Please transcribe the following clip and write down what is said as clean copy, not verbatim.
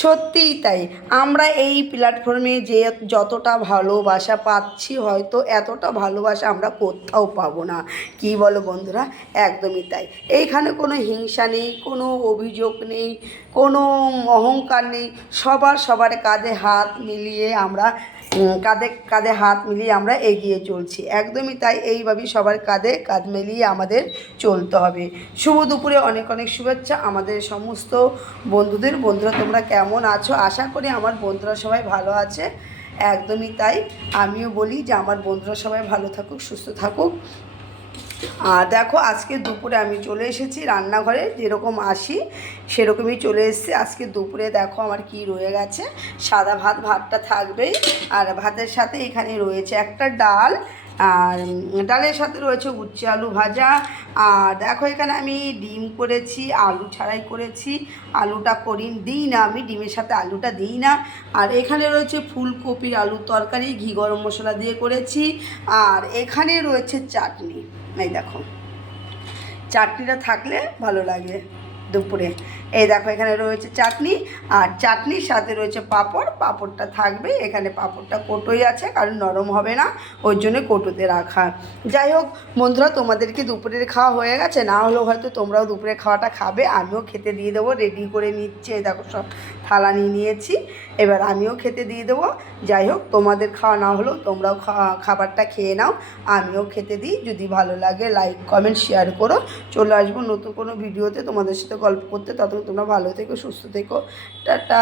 সত্যিই তাই। আমরা এই প্ল্যাটফর্মে যে যতটা ভালোবাসা পাচ্ছি, হয়তো এতটা ভালোবাসা আমরা কোথাও পাবো না। কী বলো বন্ধুরা? একদমই তাই। এইখানে কোনো হিংসা নেই, কোনো অভিযোগ নেই, কোনো অহংকার নেই। সবার কাঁধে হাত মিলিয়ে আমরা কাঁধে কাঁধে হাত মিলিয়ে আমরা এগিয়ে চলছি। একদমই তাই। এইভাবেই সবার কাঁধে কাঁধ মিলিয়ে আমাদের চলতে হবে। শুভ দুপুরে অনেক অনেক শুভেচ্ছা আমাদের সমস্ত বন্ধুদের। বন্ধুরা, তোমরা কেমন আছো? আশা করি আমার বন্ধুরা সবাই ভালো আছে। একদমই তাই। আমিও বলি যে আমার বন্ধুরা সবাই ভালো থাকুক, সুস্থ থাকুক। আর দেখো, আজকে দুপুরে আমি চলে এসেছি রান্নাঘরে। যেরকম আসি সেরকমই চলে এসেছি। আজকে দুপুরে দেখো আমার কি রয়ে গেছে। সাদা ভাতটা থাকবেই, আর ভাতের সাথে এখানে রয়েছে একটা ডাল, আর ডালের সাথে রয়েছে উচ্ছে আলু ভাজা। আর দেখো, এখানে আমি ডিম করেছি, আলু ছাড়াই করেছি। আলুটা দিই না, আমি ডিমের সাথে আলুটা দিই না। আর এখানে রয়েছে ফুলকপি আলুর তরকারি, ঘি গরম মশলা দিয়ে করেছি। আর এখানে রয়েছে চাটনি। এই দেখো, চাটনিটা থাকলে ভালো লাগে দুপুরে। এই দেখো, এখানে রয়েছে চাটনি, আর চাটনির সাথে রয়েছে পাঁপড়টা থাকবে। এখানে পাঁপড়টা কোটোই আছে, কারণ নরম হবে না, ওই জন্য কোটোতে রাখা। যাই হোক বন্ধুরা, তোমাদেরকে দুপুরের খাওয়া হয়ে গেছে, না হলেও হয়তো তোমরাও দুপুরের খাওয়াটা খাবে। আমিও খেতে দিয়ে দেবো, রেডি করে নিচ্ছে। এই দেখো, সব থালা নিয়ে নিয়েছি, এবার আমিও খেতে দিয়ে দেবো। যাই হোক, তোমাদের খাওয়া না হলেও তোমরাও খাবারটা খেয়ে নাও, আমিও খেতে দিই। যদি ভালো লাগে লাইক কমেন্ট শেয়ার করো। চলে আসবো নতুন কোনো ভিডিওতে তোমাদের সাথে গল্প করতে। ততক্ষণ তোমরা ভালো থেকো, সুস্থ থেকো। টাটা।